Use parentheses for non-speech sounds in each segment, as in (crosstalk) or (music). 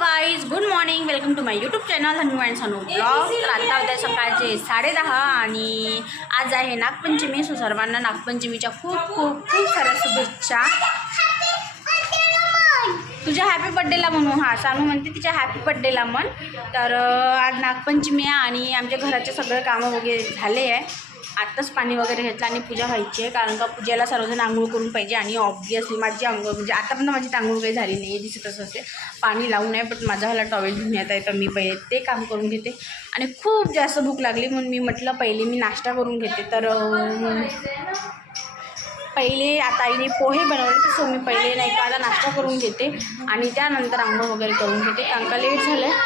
Guys good morning welcome to my YouTube channel Hanu and Sanu blog तर आता उद्या सकाळचे साडेदहा आणि आज आहे नागपंचमी सो सर्वांना नागपंचमीच्या खूप खूप खूप साऱ्या शुभेच्छा. तुझ्या हॅपी बड्डेला म्हणू. हा सानू म्हणते तिच्या हॅपी बड्डेला म्हण. तर आज नागपंचमी आहे आणि आमच्या घराचे सगळे कामं वगैरे झाले आहे. आत्ताच पाणी वगैरे घेतलं आणि पूजा व्हायची आहे कारण का पूजेला सर्वजण आंघोळ करून पाहिजे आणि ऑब्वियसली माझी आंघोळ म्हणजे आतापर्यंत माझी आंघोळ काही झाली नाही आहे दिसतच असते. पाणी लावून आहे बट माझा ह्याला टॉवेल घेऊन येत आहे तर मी पहिले ते काम करून घेते. आणि खूप जास्त भूक लागली म्हणून मी म्हटलं पहिले मी नाश्ता करून घेते. तर पहिले आता आईने पोहे बनवले तर सो मी पहिले नाही का आता नाश्ता करून घेते आणि त्यानंतर आंघोळ वगैरे करून घेते. कारण का लेट झालं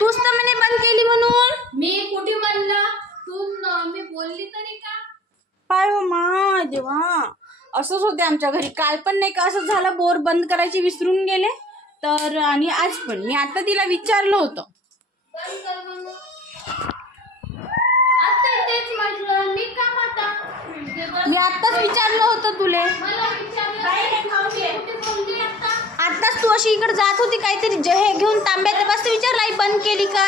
तूच तर म्हणे बंद केली म्हणून. मी कुठे म्हणलं तू पाय हो मा देवा. असंच होते आमच्या घरी. काल पण नाही का असं झालं बोर बंद करायची विसरून गेले. तर आणि आज पण. मी आता तिला विचारलं होतं. मी का आता ते बंद- मी आत्ताच विचारलं होतं तुले. मला विचारलं मी कुठे बोलली आता? आत्ताच तू अशी इकडे जात होती काहीतरी जे हे घेऊन तांब्यात बस विचारलं बंद केली का?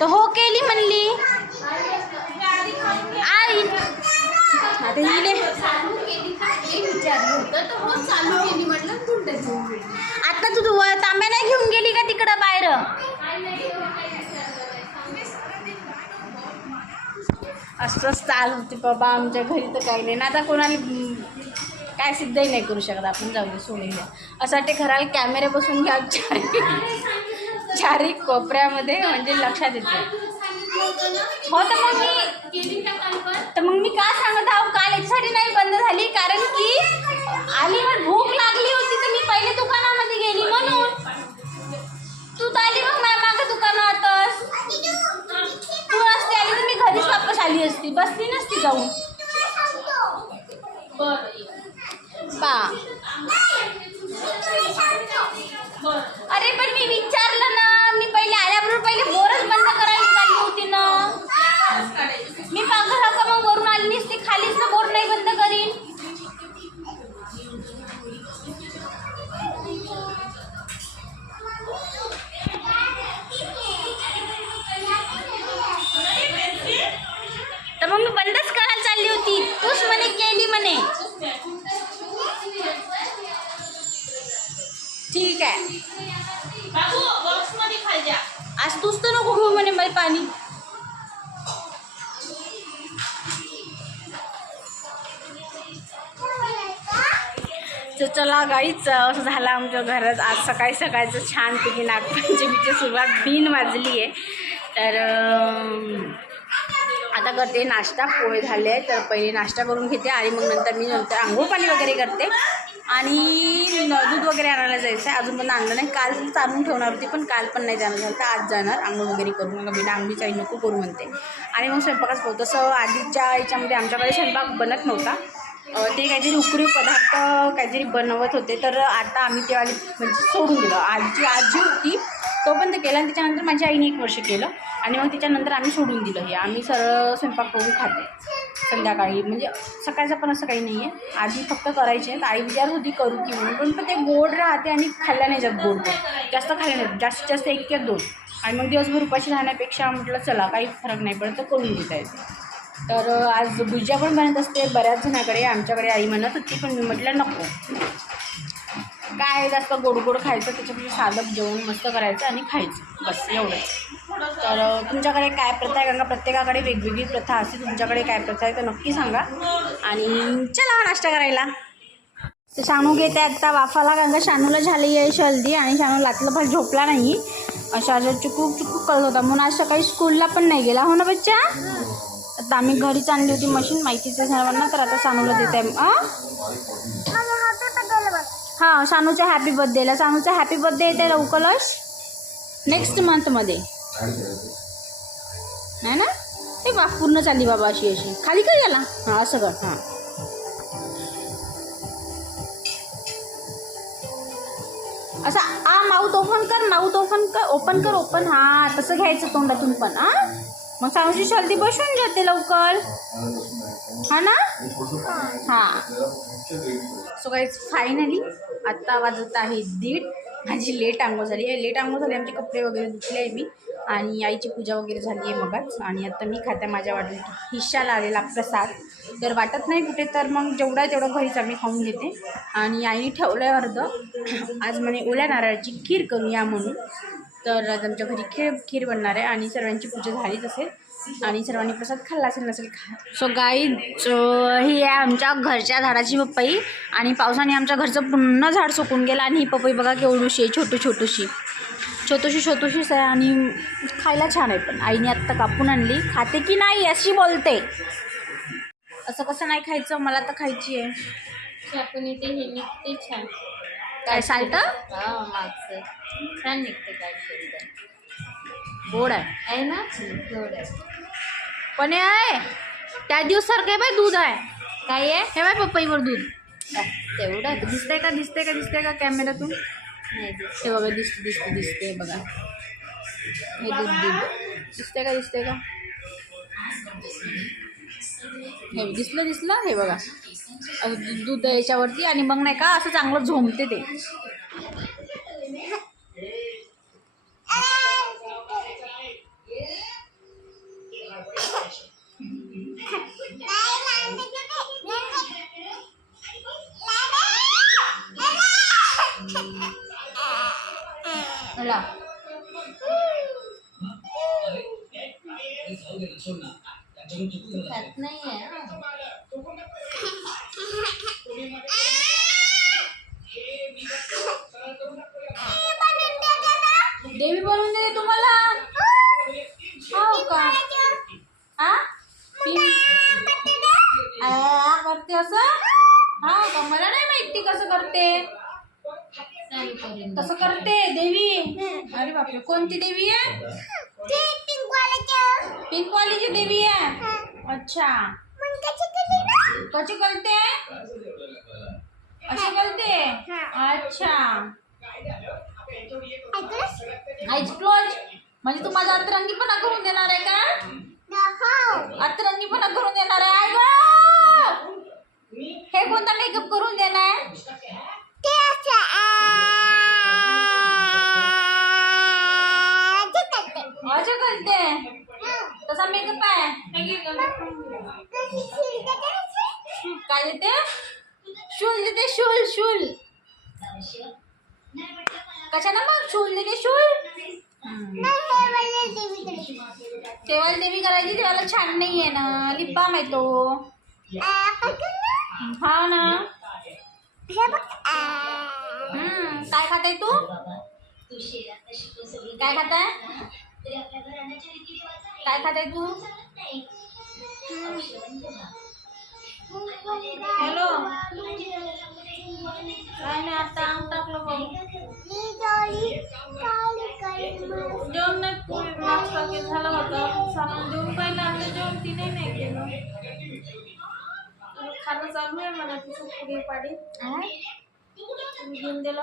तर हो तांब्या नाही घेऊन गेली का तिकडं बाहेर? काय नाही असंच चाल होती बाबा आमच्या घरी तर काही नाही. ना आता कोणाला काय सिद्धही नाही करू शकत. आपण जाऊ दे सोडून द्या. असं वाटते घराला कॅमेरे बसून घ्या. चारी चारी कोपऱ्यामध्ये म्हणजे लक्षात येते हो तर मग मी का तर मग मी का सांगत आहो? काल याच्यासाठी नाही बंद झाली कारण की आली मग भूक लागली. असती बसली नसती जाऊन. बरं. पा अरे पण मी विचारलं तर चला गाईच असं झालं आमच्या घरात. आज सकाळी सकाळचं छानपैकी नागपंचमीची सुरुवात बीन वाजली आहे. तर आता करते नाश्ता. पोहे झाले आहे तर पहिले नाश्ता करून घेते आणि मग नंतर मी नंतर आंघोळ पाणी वगैरे करते. आणि दूध वगैरे आणायला जायचं आहे. अजून पण आणलं नाही. काल चालून ठेवणार होती पण काल पण नाही जाणार. झालं तर आज जाणार. आंघोळ वगैरे करून मग बिना आंघोळीची आई नको करू म्हणते. आणि मग स्वयंपाकाच पाहू तसं आधीच्या याच्यामध्ये आमच्याकडे स्वयंपाक बनत नव्हता. ते काहीतरी उकरी पदार्थ काहीतरी बनवत होते. तर आता आम्ही ते आली म्हणजे सोडून दिलं. आजी आजी होती तो पण ते केला आणि त्याच्यानंतर माझ्या आईने एक वर्ष केलं. आणि मग त्याच्यानंतर आम्ही सोडून दिलं हे. आम्ही सरळ स्वयंपाक करून खाते. संध्याकाळी म्हणजे सकाळचं पण असं काही नाही आहे आधी फक्त करायचे आहेत. आई विचार होती करू की म्हणून. पण पण ते गोड राहते आणि खाल्ल्या नाही जात गोड जास्त खाल्ल्या नाही जास्तीत जास्त एक किंवा दोन. आणि मग दिवसभर उपाशी राहण्यापेक्षा म्हटलं चला काही फरक नाही पडत तर करून घेता येते. तर आज भुजिया पण बनत असते बऱ्याच जणाकडे आमच्याकडे आई म्हणत होती पण मी म्हटलं नको. काय जास्त गोड गोड खायचं त्याच्यापेक्षा साधं जेवण मस्त करायचं आणि खायचं बस एवढंच तर तुमच्याकडे काय प्रथा आहे? कारण का प्रत्येकाकडे वेगवेगळी प्रथा असते तुमच्याकडे काय प्रथा आहे तर नक्की सांगा. आणि चला नाश्ता करायला. तर शानू घेते आत्ता वाफाला कारण का शानूला झाली आहे शर्दी आणि शानू लातलं पण झोपला नाही. अशा अशा चुकूक चुकूक करत होता. म्हणून आज सकाळी स्कूलला पण नाही गेला. हो ना बच्चा? आता आम्ही घरीच आणली होती मशीन माहितीच सर्वांना तर आता सानूला देत आहे. हां शानूच्या हॅपी बर्थडेला सानूचा हॅपी बर्थडे येते लवकरच नेक्स्ट मंथमध्ये नाही ना? ते बा पूर्ण चालली बाबा अशी अशी. खाली काय गेला हां असं कर. हां. असं आ माऊथ ओपन कर माऊथ ओपन कर. ओपन कर ओपन हां तसं घ्यायचं तोंडातून पण हां. मग सानूची सर्दी बसून जाते लवकर. हा ना? हां. सो काही फायनली आत्ता वाजत आहे दीड. माझी लेट आंघोळ झाली. आहे लेट आंघोळ झाली. आमचे कपडे वगैरे धुतले आहे मी. आणि आईची पूजा वगैरे झाली आहे मगच. आणि आता मी खाते माझ्या वाटेल हिश्शाला आलेला प्रसाद. तर वाटत नाही कुठे तर मग जेवढा आहे तेवढं घरीच आम्ही खाऊन घेते. आणि आईने ठेवलं आहे अर्ध. आज म्हणे ओल्या नारळाची खीर करूया म्हणून. तर आज आमच्या घरी खीर खीर बनणार आहे आणि सर्वांची पूजा झालीच असेल. आणि सर्वांनी प्रसाद खाल्ला असेल नसेल खा. सो गाई ही आहे आमच्या घरच्या झाडाची पपई आणि पावसाने आमच्या घरचं पूर्ण झाड सुकून गेलं आणि ही पपई बघा केवढूशी आहे छोटी छोटूशी. छोटूशी छोटूशीच आहे आणि खायला छान आहे पण. आईने आत्ता कापून आणली. खाते की नाही अशी बोलते. असं कसं नाही खायचं? मला तर खायची आहे. आपण इथे हे निघते छान. काय साल्ट हा मागचं छान निघते काय गोड आहे. आहे ना? थोडं पण हे आहे त्या दिवस सारखं बाय दूध आहे. काय आहे? हे बाय पपईवर दूध. तेवढं दिसतंय का दिसतंय का दिसतंय का कॅमेऱ्यातून नाही दिसत. हे बघा दिसते दिसते दिसते बघा. हे दूध दूध. दिसतंय का दिसतंय का? हे दिसलं दिसलं हे बघा. दूध याच्यावरती आणि मग नाही का असं चांगलं झोंबते ते. नाही देवी बनवून दिली तुम्हाला? हो का? हा आ, करते असं? हा का? मला नाही माहिती कसं करते. कसं करते देवी? अरे बापरे कोणती देवी आहे? पिंकवालीची देवी आहे. अच्छा. कशी करते अशी करते अच्छा. ऐकलोच म्हणजे तू माझा अतरंगीपणा करून देणार आहे का? अतरंगीपणा करून देणार आहे. आई हे कोणता मेकअप करून देणार? अच्छा करते तसा मेकअप आहे. काय देते? शूल देते शूल शूल. कशाला मग? शूल दिली शूल? तेव्हा देवी करायची तेव्हा छान नाही आहे ना. लिप बाम आहे तो. हा ना. काय खाताय तू? काय खाताय? काय खाताय तू? हॅलो काय नाही आता अंग टाकलं बघ जेवण नाही पोळी नाश्ता केला झाला होता सामान देऊन पाहिलं आपलं जेवण तिने नाही केलं आता खाणं चालू आहे मला तिचं पुढे पाडी तुम्ही घेऊन दिला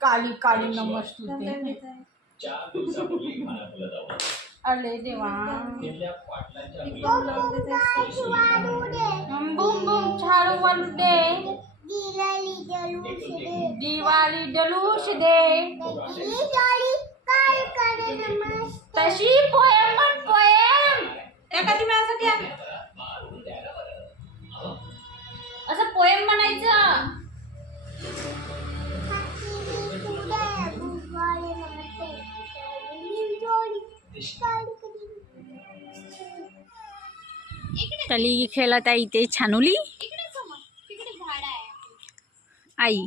काली काली नमस्तुते अरे देवा. बुम बुम झाडू वाटते दिवाळी डलूश दे. तशी पोयम म्हण पोयम. एखादी माझ्यासाठी आण. असं पोयम म्हणायचं. तली खेळत आहे इथे छानुली. आई.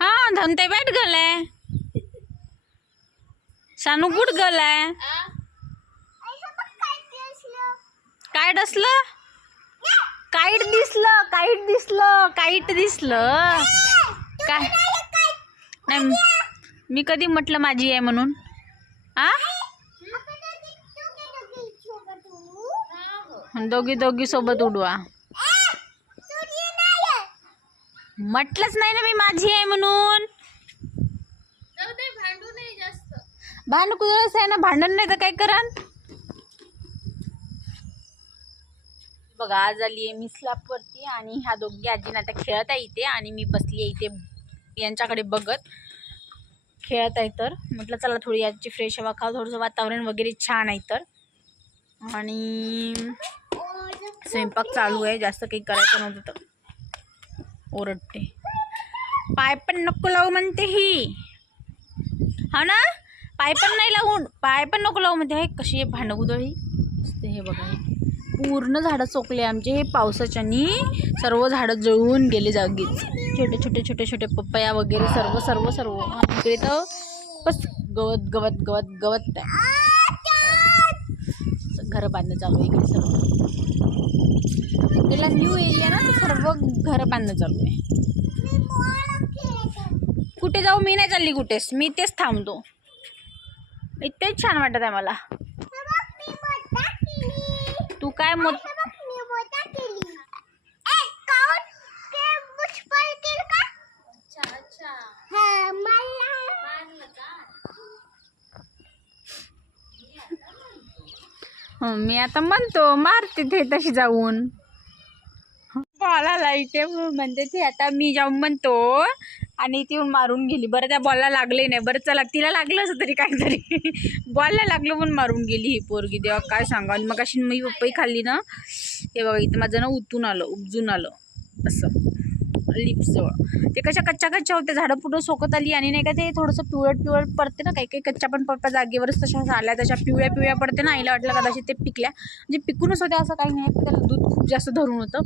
हा धनते बैठ गले. सानू कुठ गलाय काय डसलं? काईट दिसलं काईट दिसलं काईट दिसलं. काय? नाही मी कधी म्हटलं माझी आहे म्हणून? आ? दोघी दोघी सोबत उडवा. म्हटलंच नाही ना मी माझी आहे म्हणून. भांड कुदळच आहे ना? भांडण नाही तर काय करा बघा आज आली आहे मी स्लॅबवरती आणि ह्या दोघी आजीनं आता खेळत आहे इथे आणि मी बसली आहे इथे यांच्याकडे बघत. खेळत आहे तर. म्हटलं चला थोडी आजची फ्रेश हवा खाऊ थोडंसं वातावरण वगैरे छान आहे तर. आणि स्वयंपाक चालू आहे जास्त काही करायचं नव्हतं तर. ओरडते. पाय पण नको लावू म्हणते ही. हा ना? पाय पण नाही लावून. पाय पण नको लावू म्हणते. हे कशी आहे भांडगुदळी हे बघा. पूर्ण झाडं चोकले आमचे. हे पावसाच्यानी सर्व झाडं जळून गेले जागीच. छोटे छोटे छोटे छोटे पपया वगैरे सर्व सर्व सर्व. इकडे तर बस गवत गवत गवत गवत आहे. घर बांधणं चालू आहे इकडे सर्व. त्याला न्यू एरिया ना तर सर्व घर बांधणं चालू आहे. कुठे जाऊ? मी नाही चालली कुठेच. मी तेच थांबतो. इतकेच छान वाटत आहे मला. काय का हं, मी आता म्हणतो मार तिथे तशी जाऊन. बॉलाला इथे म्हणते ते आता मी जाऊन म्हणतो आणि ती येऊन मारून गेली. बरं त्या बॉलला लागले नाही. बरं चला तिला लागलं असं तरी काहीतरी. (laughs) बॉलला लागलं पण मारून गेली ही पोरगी. देवा काय सांगा आणि मग अशी मी पप्पाही खाल्ली ना हे बघा इथं माझं ना उतून आलं उपजून आलं. असं. लिप्सजवळ ते कशा कच्च्या कच्च्या होत्या झाडं पुढं सोकत आली आणि नाही का ते थोडंसं पिवळट पिवळट पडते ना काही काही कच्च्या पण पप्पा जागेवरच तशा झाल्या तशा पिवळ्या पिवळ्या पडते ना आईला वाटलं कदाचित ते पिकल्या. म्हणजे पिकूनच होत्या असं काही नाही पण त्याला दूध खूप जास्त धरून होतं.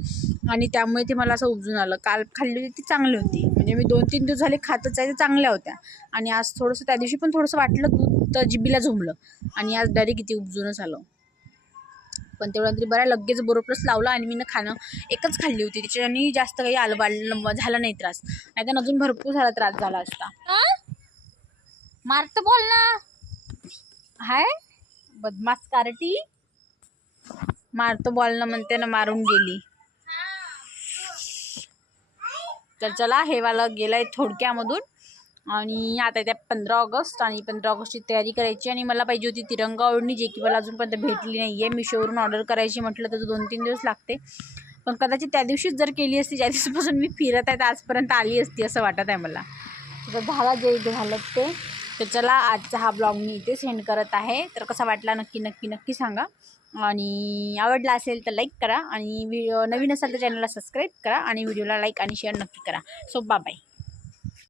आणि त्यामुळे ते मला असं उपजून आलं. काल खाल्ली होती ती चांगली होती. म्हणजे मी दोन तीन दिवस झाले खातच आहे ते चांगल्या होत्या. आणि आज थोडंसं त्या दिवशी पण थोडंसं वाटलं दूध तर जिबीला झुमलं. आणि आज डायरेक्ट किती उपजूनच आलं. पण तेवढं तरी बरं लगेच बरोबरच लावलं आणि मी ना खाणं एकच खाल्ली होती. त्याच्याने जास्त काही आलं बाळलं झाला नाही त्रास. नाही तर अजून भरपूर झाला त्रास झाला असता. मारत बोल ना. हाय? बदमास कारटी? मारतो बॉल ना म्हणते ना मारून गेली. तर चला हे वाला गेलाय थोडक्यामधून. आणि आता त्या पंधरा ऑगस्ट आणि पंधरा ऑगस्टची तयारी करायची आणि मला पाहिजे होती तिरंगा ओढणी जे की मला अजूनपर्यंत भेटली नाही आहे मिशोवरून ऑर्डर करायची म्हटलं तर दोन तीन दिवस लागते. पण कदाचित त्या दिवशीच जर केली असती ज्या दिवशीपासून मी फिरत आहे तर आजपर्यंत आली असती असं वाटत आहे मला. तर झाला जे झालं ते. तर चला आजचा हा ब्लॉग मी इथे सेंड करत आहे. तर कसा वाटला नक्की नक्की नक्की सांगा. आणि आवडला असेल तर लाईक करा आणि व्हिडिओ नवीन असेल तर चॅनलला सबस्क्राईब करा आणि व्हिडिओला लाईक आणि शेअर नक्की करा. So bye